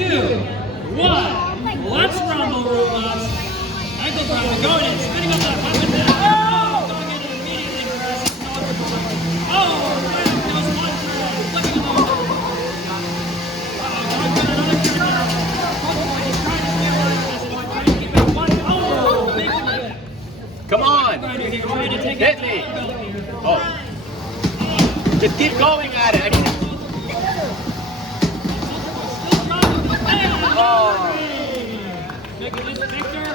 2, 1. Let's rumble, robots. Ankle driver going in, spinning up that up and down. Oh, going in immediately crashes. Oh, right up goes one thread, flipping him over. Going for another turn now. He's trying to stay alive at this point, trying to keep it one. Oh, big flip. Come on. Trying to take Hit me. Oh. Just keep going at it. Still driving. Oh. Victor